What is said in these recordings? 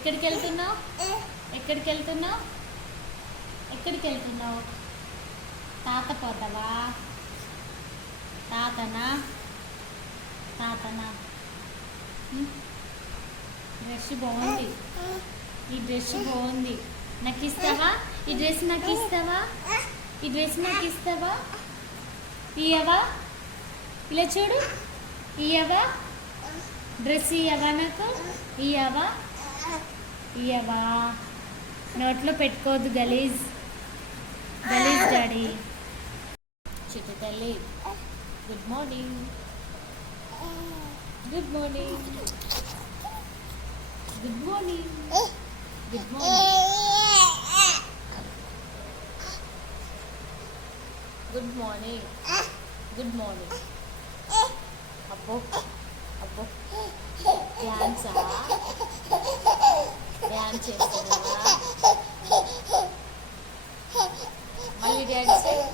ఎక్కడికి వెళ్తున్నావు? ఎక్కడికి వెళ్తున్నావు? ఎక్కడికి వెళ్తున్నావు? తాత పోతావా? తాతనా? తాతనా? డ్రెస్ బాగుంది. ఈ డ్రెస్ బాగుంది. నాకు ఇస్తావా? ఈ డ్రెస్ నాకు ఇస్తావా? ఈ డ్రెస్ నాకు ఇస్తావా? ఇయ్యవా? ఇలా చూడు. ఇయ్యవా? డ్రెస్ ఇయ్యవా? నాకు ఇయ్యవా? ఇయ్యవా? నోట్లో పెట్టుకోవద్దు, గలీజ్ గలీజ్ డాడీ. చిట్టి తల్లి, good morning. Good morning. Good morning. Good morning. Good morning. Good morning. అబ్బో అబ్బో, డ్యాన్సా? డ్యాన్స్ చేస్తున్నావా? మళ్ళీ డ్యాన్స్ చేయి.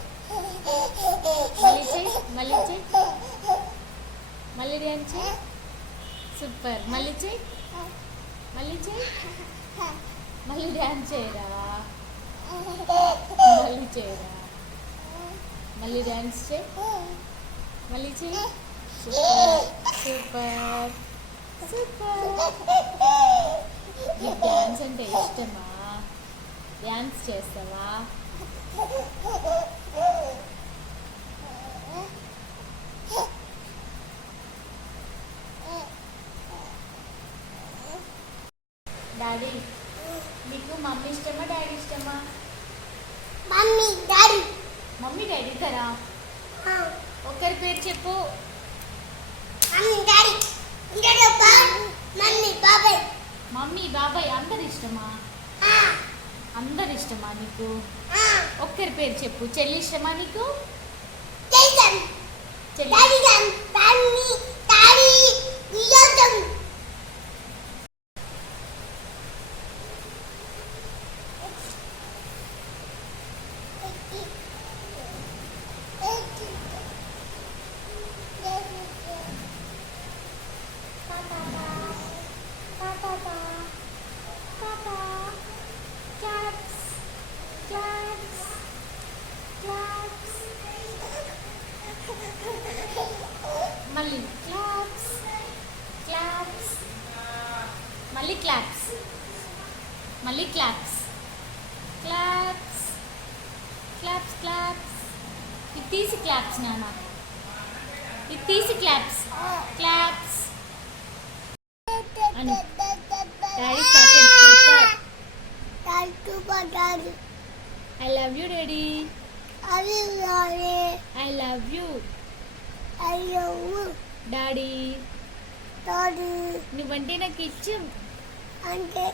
మళ్ళీ చెయ్యి. మళ్ళీ చెయ్యి. మళ్ళీ డ్యాన్స్ చేయి. సూపర్. మళ్ళీ చెయ్యి. మళ్ళీ చెయ్యి. మళ్ళీ డ్యాన్స్ చేయరా? మళ్ళీ చేయరా? మళ్ళీ డ్యాన్స్ చేయి. మళ్ళీ చెయ్యి. Super super super. నీకు డ్యాన్స్ అంటే ఇష్టమా? డ్యాన్స్ చేస్తావా? డాడీ, మీకు మమ్మీ ఇష్టమా డాడీ ఇష్టమా? Mummy daddy. మమ్మీ డాడీ కదా? ఒకరి పేరు చెప్పు. Mummy daddy. మమ్మీ బాబాయ్. మమ్మీ బాబాయ్ అందరు ఇష్టమా? అందరు ఇష్టమా నీకు? ఒక్కరి పేరు చెప్పు. చెల్లి ఇష్టమా నీకు? చెల్లి. మళ్ళీ క్లాప్స్ క్లాప్స్. మళ్ళీ క్లాప్స్. మళ్ళీ క్లాప్స్ క్లాప్స్ క్లాప్స్ క్లాప్స్. ఇది తీసి క్లాప్స్ నాన్న. ఇది తీసి క్లాప్స్ క్లాప్స్ అని. Daddy super. I love you daddy. I love you daddy. నువ్వంటే నాకు ఇష్టం. అంటే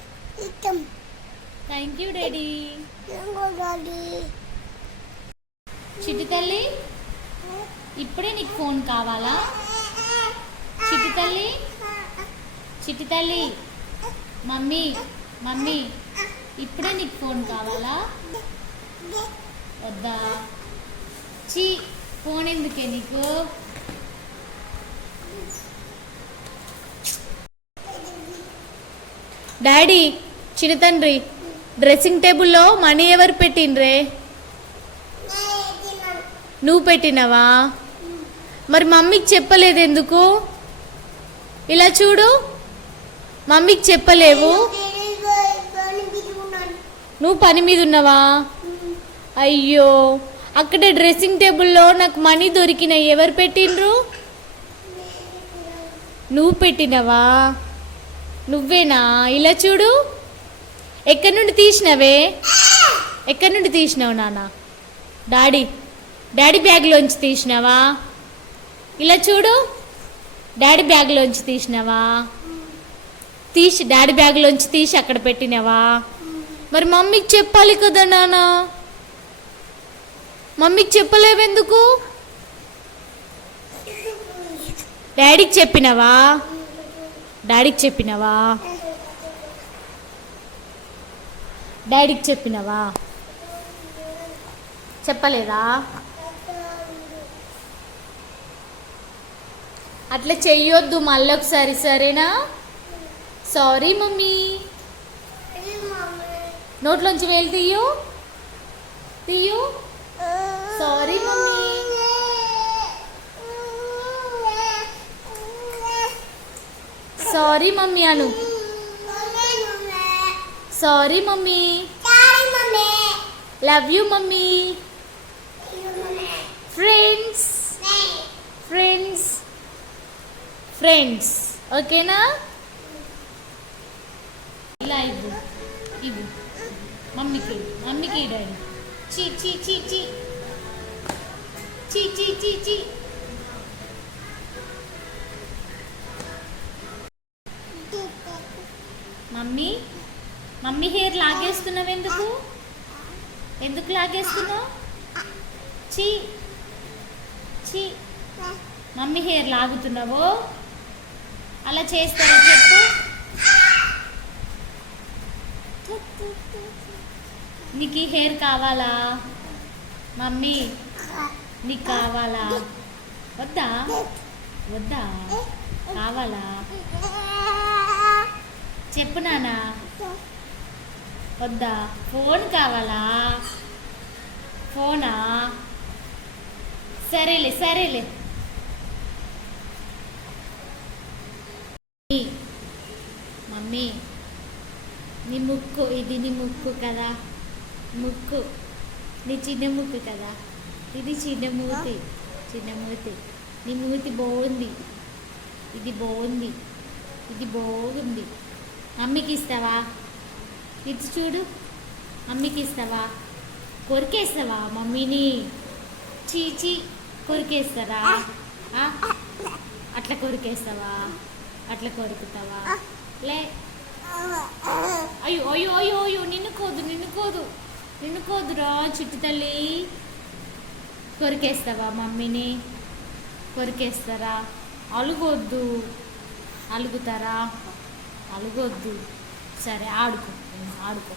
ఇష్టం. Thank you daddy. చిట్టి తల్లి, ఇప్పుడే నీకు ఫోన్ కావాలా? చిట్టి తల్లి, చిట్టి తల్లి, మమ్మీ మమ్మీ, ఇప్పుడే నీకు ఫోన్ కావాలా? వద్దా? చీ, ఫోన్ ఎందుకే నీకు? డాడీ, చిన్న తండ్రి, డ్రెస్సింగ్ టేబుల్లో మనీ ఎవరు పెట్టిండ్రే? నువ్వు పెట్టినవా? మరి మమ్మీకి చెప్పలేదు ఎందుకు? ఇలా చూడు, మమ్మీకి చెప్పలేవు. నువ్వు పని మీద ఉన్నావా? అయ్యో, అక్కడ డ్రెస్సింగ్ టేబుల్లో నాకు మనీ దొరికినాయి. ఎవరు పెట్టిండ్రు? నువ్వు పెట్టినవా? నువ్వేనా? ఇలా చూడు, ఎక్కడి నుండి తీసినవే? ఎక్కడి నుండి తీసినావు నాన్న? డాడీ బ్యాగ్లోంచి తీసినావా? ఇలా చూడు, డాడీ బ్యాగ్లోంచి తీసినావా? డాడీ బ్యాగ్లోంచి తీసి అక్కడ పెట్టినావా? మరి మమ్మీకి చెప్పాలి కదా నాన్న. మమ్మీకి చెప్పలేవెందుకు? డాడీకి చెప్పినవా? డాడీకి చెప్పినవా? డాడీకి చెప్పినవా? చెప్పలేదా? అట్లా చెయ్యొద్దు మళ్ళొకసారి, సరేనా? Sorry mummy. నోట్లోంచి వేలు తీయు తీయు. Sorry mummy. సారీ మమ్మీ అను. Sorry mummy. Love you mummy. Friends friends friends ఓకేనా? ఇలా ఇవ్వు ఇవ్వు మమ్మీకి మమ్మీకి డాడీ. చీ చీ చీ చీ చీ చీ చీ చీ. మమ్మీ మమ్మీ హెయిర్ లాగేస్తున్నావు ఎందుకు? ఎందుకు లాగేస్తున్నావు? చీ చీ. మమ్మీ హెయిర్ లాగుతున్నావు? అలా చేస్తారా చెప్పు? నీకు ఈ హెయిర్ కావాలా? మమ్మీ నీకు కావాలా? వద్దా వద్దా కావాలా? చెప్పు నానా. వద్దా? ఫోన్ కావాలా? ఫోనా? సరేలే సరేలే. మమ్మీ నీ ముక్కు ఇది, నీ ముక్కు కదా, ముక్కు నీ చిన్న ముక్కు కదా, ఇది చిన్న మూతి, చిన్న మూతి. నీ మూతి బాగుంది, ఇది బాగుంది, ఇది బాగుంది. మమ్మీకి ఇస్తావా? ఇది చూడు, మమ్మీకి ఇస్తావా? కొరికేస్తావా మమ్మీని? చీచి కొరికేస్తారా? అట్లా కొరికేస్తావా? అట్లా కొరుకుతావా? లే. అయ్యో అయ్యో అయ్యో అయ్యో నిన్ను కోదు, నిన్ను కోదు, నిన్ను కోదురా చిట్టి తల్లి. కొరికేస్తావా మమ్మీని? కొరికేస్తారా? అలుగొద్దు. అలుగుతారా? అలుగొద్దు. సరే ఆడుకో, ఆడుకో.